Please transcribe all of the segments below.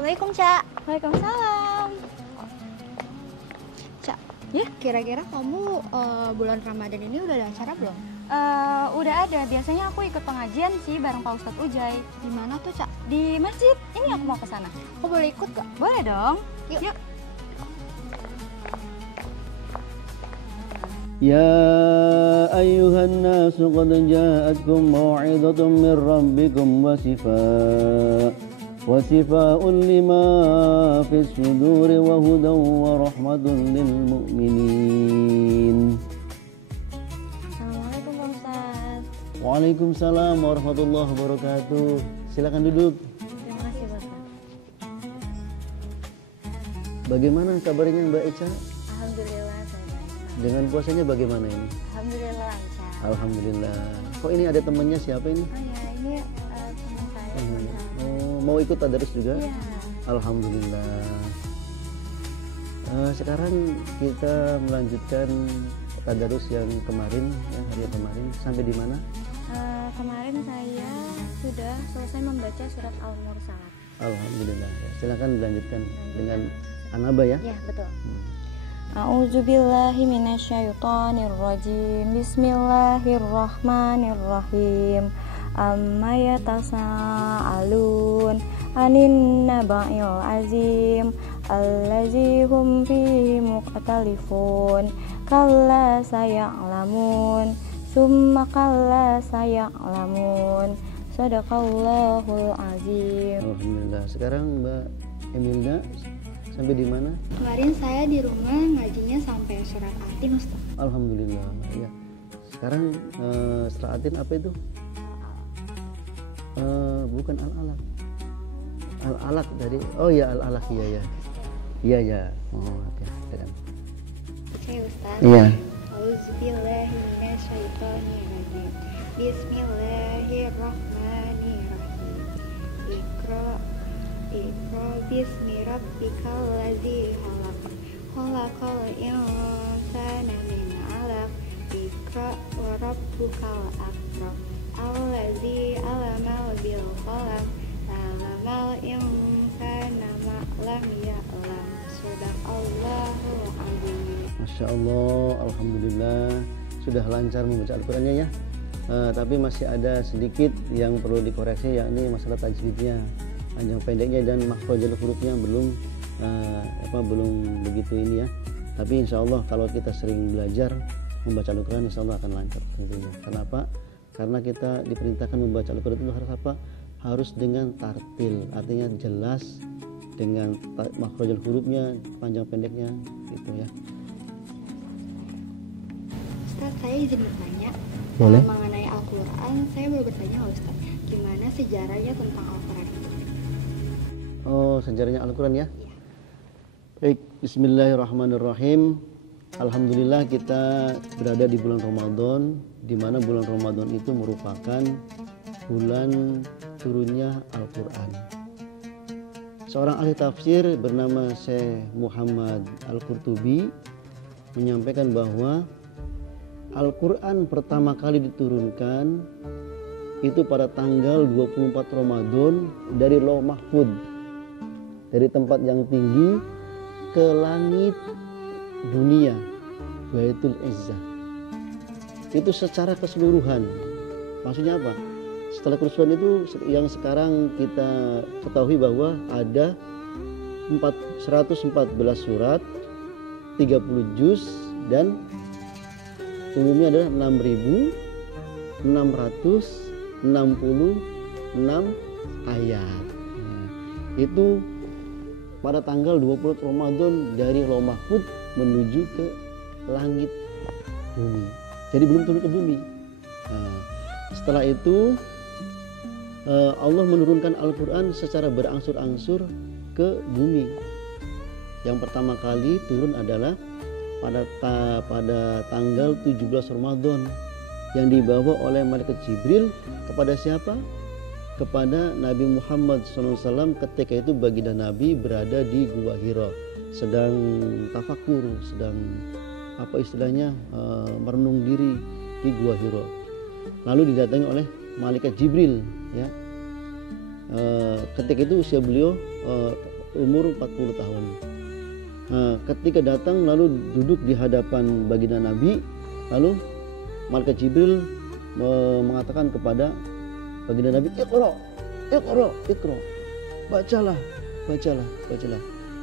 Assalamualaikum, Cak. Waalaikumsalam. Cak, Ya? kira-kira kamu bulan Ramadan ini udah ada acara belum? Udah ada. Biasanya aku ikut pengajian sih bareng Pak Ustadz Ujai. Di mana tuh, Cak? Di masjid. Ini aku mau ke sana. Aku boleh ikut gak? Boleh dong. Yuk. يا أيها الناس قد جاءتكم موعظة من ربكم وشفاء لما في الصدور وهدى ورحمة للمؤمنين. Assalamualaikum Pak Ustadz. Waalaikumsalam warahmatullahi wabarakatuh. Silakan duduk. Terima kasih Pak Ustadz. Bagaimana kabarnya Mbak Eca? Alhamdulillah saya baik. Dengan puasanya bagaimana ini? Alhamdulillah lancar. Alhamdulillah. Kok ini ada temannya siapa ini? Oh ya, ini teman saya. teman saya. Oh, mau ikut tadarus juga? Iya. Alhamdulillah. Sekarang kita melanjutkan tadarus yang kemarin, ya, hari yang kemarin. Sampai di mana? Kemarin saya sudah selesai membaca surat Al-Mursalat. Alhamdulillah. Ya, silakan dilanjutkan dengan Anaba ya. Ya, betul. A'udzubillahi minasyaitonirrajim. Bismillahirrahmanirrahim. Amma yatasaalun anin naba'il azim allazi hum fihi mukhtalifun kalla saya'lamun summa kalla saya'lamun sadaqallahul azim. Alhamdulillah. Sekarang Mbak Emilda sampai di mana? Kemarin saya di rumah ngajinya sampai surat Atin, Ustaz. Alhamdulillah. Ya. Sekarang surat Atin apa itu? Bukan Al-Alaq. Al-Alaq dari Al-Alaq ya. Iya. Oh, oke. Oke, Ustaz. Iya. Auzubillahi minasyaitonirrajim. Bismillahirrahmanirrahim. Iqra bismi rabbikal ladzi khalaq. Khalaqal insana min 'alaq. Iqra wa rabbukal akram. Allazi 'allama bil qalam. 'Allamal insana ma lam ya'lam. Shadaqallahul azim. Masya Allah, Alhamdulillah sudah lancar membaca Al-Qurannya ya. Tapi masih ada sedikit yang perlu dikoreksi, yakni masalah tajwidnya, panjang pendeknya dan makhrajul hurufnya belum begitu ini ya. Tapi insya Allah kalau kita sering belajar membaca Al-Quran, insya Allah akan lancar tentunya. Kenapa? Karena kita diperintahkan membaca Al-Quran itu harus apa? Harus dengan tartil, artinya jelas dengan makhrajul hurufnya, panjang pendeknya gitu ya. Ustaz, saya izin bertanya. Boleh. Mengenai Al-Quran, saya mau bertanya Ustaz, gimana sejarahnya tentang Al-Quran itu? Oh, sejarahnya Al-Quran ya? Iya. Baik, bismillahirrahmanirrahim. Alhamdulillah kita berada di bulan Ramadan, di mana bulan Ramadan itu merupakan bulan turunnya Al-Quran. Seorang ahli tafsir bernama Syekh Muhammad Al-Qurtubi menyampaikan bahwa Al-Quran pertama kali diturunkan itu pada tanggal 24 Ramadan dari Lauh Mahfud, dari tempat yang tinggi ke langit dunia, Baitul Izzah. Itu secara keseluruhan. Maksudnya apa? Setelah kerusuhan itu yang sekarang kita ketahui bahwa ada 114 surat, 30 juz, dan umumnya adalah 6.666 ayat. Itu pada tanggal 20 Ramadan dari Lauh Mahfud menuju ke langit bumi. Jadi belum turun ke bumi. Setelah itu Allah menurunkan Al-Quran secara berangsur-angsur ke bumi. Yang pertama kali turun adalah pada tanggal 17 Ramadan yang dibawa oleh malaikat Jibril kepada siapa? Kepada Nabi Muhammad SAW ketika itu baginda Nabi berada di Gua Hira, sedang tafakur, sedang merenung diri di Gua Hira. Lalu didatangi oleh malaikat Jibril ya. Ketika itu usia beliau umur 40 tahun. Nah, ketika datang lalu duduk di hadapan baginda Nabi, lalu malaikat Jibril mengatakan kepada baginda Nabi, Iqra, bacalah.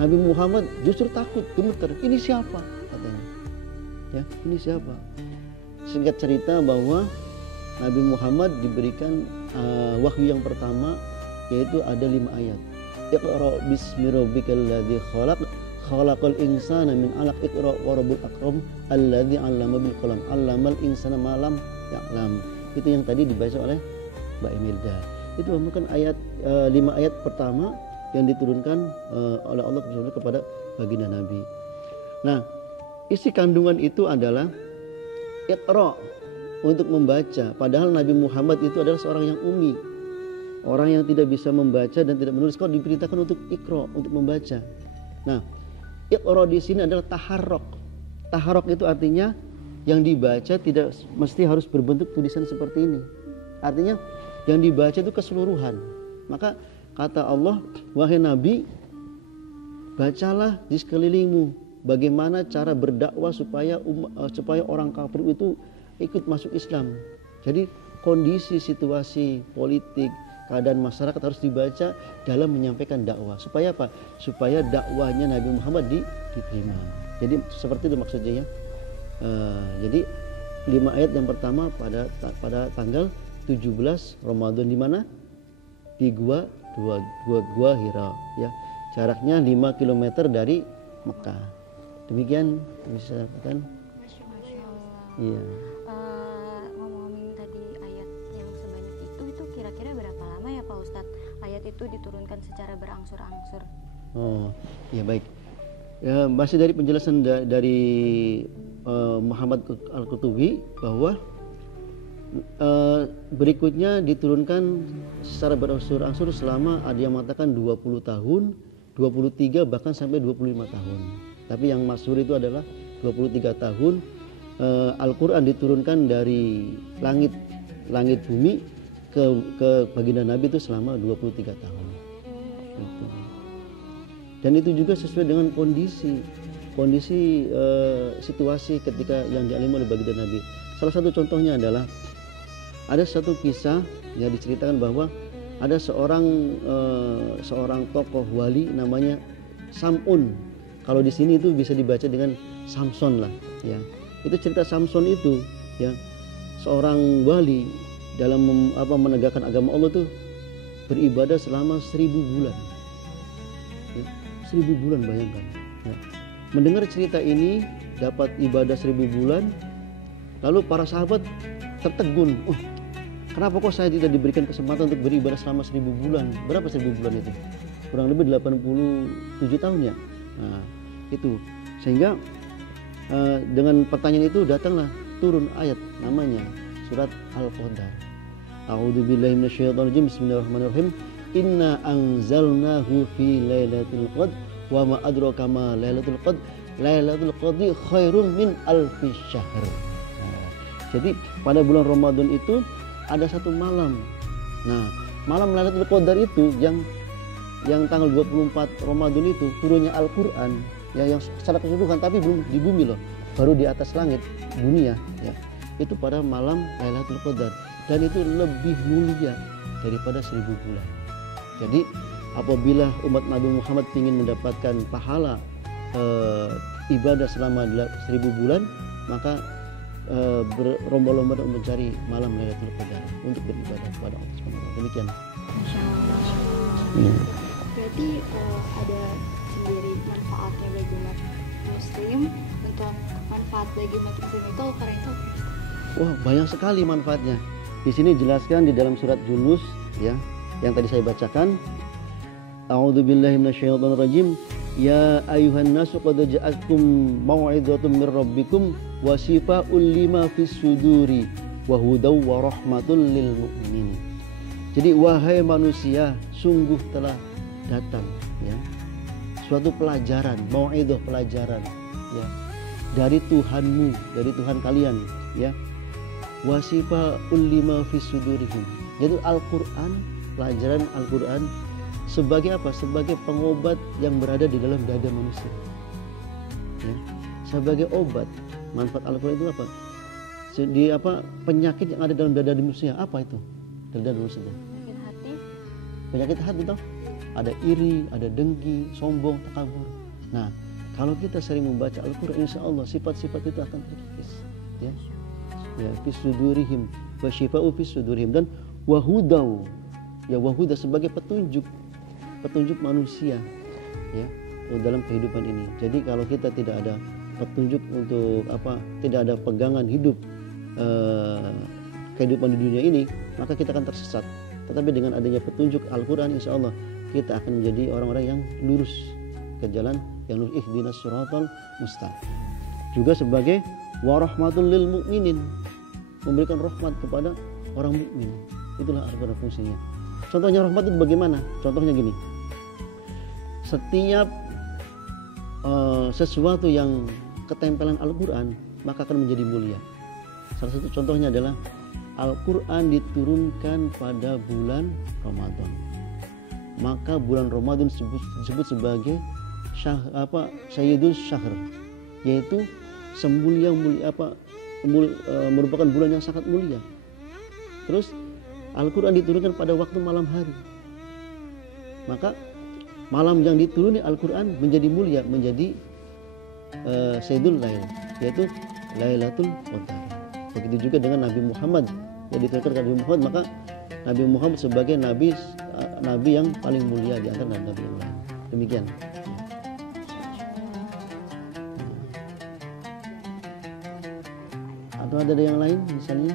Nabi Muhammad justru takut, gemeter. Ini siapa? Katanya. Ya, ini siapa? Singkat cerita bahwa Nabi Muhammad diberikan wahyu yang pertama, yaitu ada 5 ayat. Iqra bismi rabbikal ladzi khalaq, khalaqal insana min 'alaq, iqra wa rabbul akram alladzi 'allama bil qalam, 'allamal insana ma lam ya'lam. Itu yang tadi dibaca oleh Mbak Emilda. Itu merupakan ayat 5 ayat pertama yang diturunkan oleh Allah kepada baginda Nabi. Nah, isi kandungan itu adalah Iqra, untuk membaca. Padahal Nabi Muhammad itu adalah seorang yang ummi, orang yang tidak bisa membaca dan tidak menulis. Kok diperintahkan untuk Iqra, untuk membaca. Nah, Iqra di sini adalah taharrok. Taharrok itu artinya yang dibaca tidak mesti harus berbentuk tulisan seperti ini. Artinya yang dibaca itu keseluruhan. Maka kata Allah, wahai Nabi, bacalah di sekelilingmu bagaimana cara berdakwah supaya orang kafir itu ikut masuk Islam. Jadi kondisi situasi politik, keadaan masyarakat harus dibaca dalam menyampaikan dakwah. Supaya apa? Supaya dakwahnya Nabi Muhammad diterima. Jadi seperti itu maksudnya ya. Jadi 5 ayat yang pertama pada tanggal 17 Ramadan, di mana? Di gua Hira ya. Jaraknya 5 km dari Mekah. Demikian bisa katakan. Masya Allah. Iya. Ngomongin tadi ayat yang sebanyak itu kira-kira berapa lama ya Pak Ustadz? Ayat itu diturunkan secara berangsur-angsur. Oh, iya baik. Ya, masih dari penjelasan dari Muhammad Al-Qutubi bahwa berikutnya diturunkan secara berangsur-angsur selama ada yang mengatakan 20 tahun, 23 bahkan sampai 25 tahun. Tapi yang masyhur itu adalah 23 tahun. Al-Quran diturunkan dari langit bumi ke baginda Nabi itu selama 23 tahun. Dan itu juga sesuai dengan kondisi situasi ketika yang dialami oleh baginda Nabi. Salah satu contohnya adalah ada satu kisah yang diceritakan bahwa ada seorang tokoh wali namanya Sam'un. Kalau di sini itu bisa dibaca dengan Samson lah, ya. Itu cerita Samson itu, ya. Seorang wali dalam menegakkan agama Allah itu beribadah selama 1000 bulan. Ya, 1000 bulan, bayangkan. Ya. Mendengar cerita ini, dapat ibadah 1000 bulan, lalu para sahabat tertegun. Kenapa kok saya tidak diberikan kesempatan untuk beribadah selama 1000 bulan? Berapa 1000 bulan itu? Kurang lebih 87 tahun ya. Nah, itu. Sehingga dengan pertanyaan itu datanglah turun ayat namanya surat Al-Qadar. A'udzubillahi minasyaitonirrajim. Bismillahirrahmanirrahim. Inna anzalnahu fi lailatul qadr wa ma adraka ma lailatul qadr. Lailatul qadri khairun min alfi syahr. Nah, jadi pada bulan Ramadan itu ada satu malam. Nah, malam Lailatul Qadar itu yang tanggal 24 Ramadan itu turunnya Al-Qur'an ya, yang secara keseluruhan, tapi belum di bumi loh, baru di atas langit dunia ya. Itu pada malam Lailatul Qadar, dan itu lebih mulia daripada 1000 bulan. Jadi apabila umat Nabi Muhammad ingin mendapatkan pahala ibadah selama 1000 bulan, maka berlomba-lomba untuk mencari malam Lailatul Qadar untuk beribadah kepada Allah SWT. Demikian. Masya Allah. Berarti ada sendiri manfaatnya bagi umat Muslim. Untuk manfaat bagi umat Muslim itu Al-Quran itu? Wah, banyak sekali manfaatnya. Di sini dijelaskan di dalam surat Yunus ya, yang tadi saya bacakan. A'udzubillahi minasyaitonirrajim. Ya ayuhan nasu qad ja'akum mau'izatun mir rabbikum wa shifaa'un lima fis suduri wa hudaw wa rahmatul lil mu'minin. Jadi wahai manusia, sungguh telah datang ya suatu pelajaran, mau'izah, pelajaran ya dari Tuhanmu, dari Tuhan kalian ya. Wa shifaa'un lima fis sudurihim. Jadi Al-Qur'an, pelajaran Al-Qur'an sebagai apa? Sebagai pengobat yang berada di dalam dada manusia. Ya. Sebagai obat. Manfaat Al-Quran itu apa? Di apa penyakit yang ada dalam dada manusia, apa itu? Dada manusia. Penyakit hati. Penyakit hati toh. Ada iri, ada dengki, sombong, takabur. Nah, kalau kita sering membaca Al-Quran, insya Allah sifat-sifat itu akan terkikis. Ya, ya, fisudurihim, wasyifa'u fisudurihim, dan wahudau. Ya, wahuda sebagai petunjuk manusia. Ya, dalam kehidupan ini. Jadi kalau kita tidak ada petunjuk untuk apa, tidak ada pegangan hidup kehidupan di dunia ini, maka kita akan tersesat. Tetapi dengan adanya petunjuk Al-Quran, insya Allah kita akan menjadi orang-orang yang lurus ke jalan yang lurus. Ihdinas siratal mustaqim. Juga sebagai warahmatul lil mu'minin, memberikan rahmat kepada orang mukmin. Itulah Al-Quran fungsinya. Contohnya rahmat itu bagaimana? Contohnya gini, setiap sesuatu yang ketempelan Al-Quran maka akan menjadi mulia. Salah satu contohnya adalah Al-Quran diturunkan pada bulan Ramadan. Maka bulan Ramadan disebut sebagai Sayyidul Syahr, yaitu merupakan bulan yang sangat mulia. Terus Al-Quran diturunkan pada waktu malam hari. Maka malam yang dituruni Al-Quran menjadi mulia, menjadi Sayyidul Lail, yaitu Lailatul Qadar. Begitu juga dengan Nabi Muhammad yang diturunkan Nabi Muhammad, maka Nabi Muhammad sebagai nabi yang paling mulia di antara nabi yang lain. Demikian. Atau ada yang lain misalnya?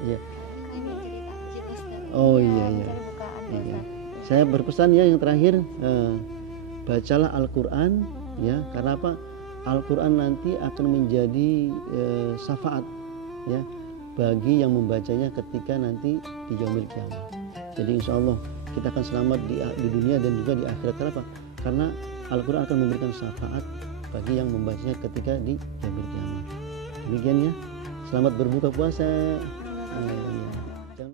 Iya. Oh iya. Iya. Saya berpesan ya yang terakhir, bacalah Al-Quran ya, karena apa? Al-Quran nanti akan menjadi syafaat ya bagi yang membacanya ketika nanti di yaumil kiamah. Jadi insya Allah kita akan selamat di dunia dan juga di akhirat. Kenapa? Karena Al-Quran akan memberikan syafaat bagi yang membacanya ketika di yaumil kiamah. Demikian ya. Selamat berbuka puasa.